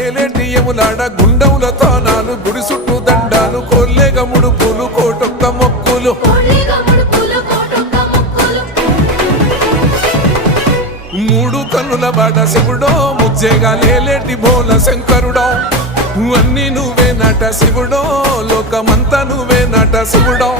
ఏలేటి యములాడ గుండముల తానాలు గుడి చుట్టూ దండాలు కొల్లేగ ముడుపులు కోటొక్క మొక్కులు మూడు కన్నుల బాట శివుడో ముజ్జేగా లేలేటి బోల శంకరుడో అన్ని నువ్వే నట శివుడో లోకమంతా నువ్వే నట శివుడో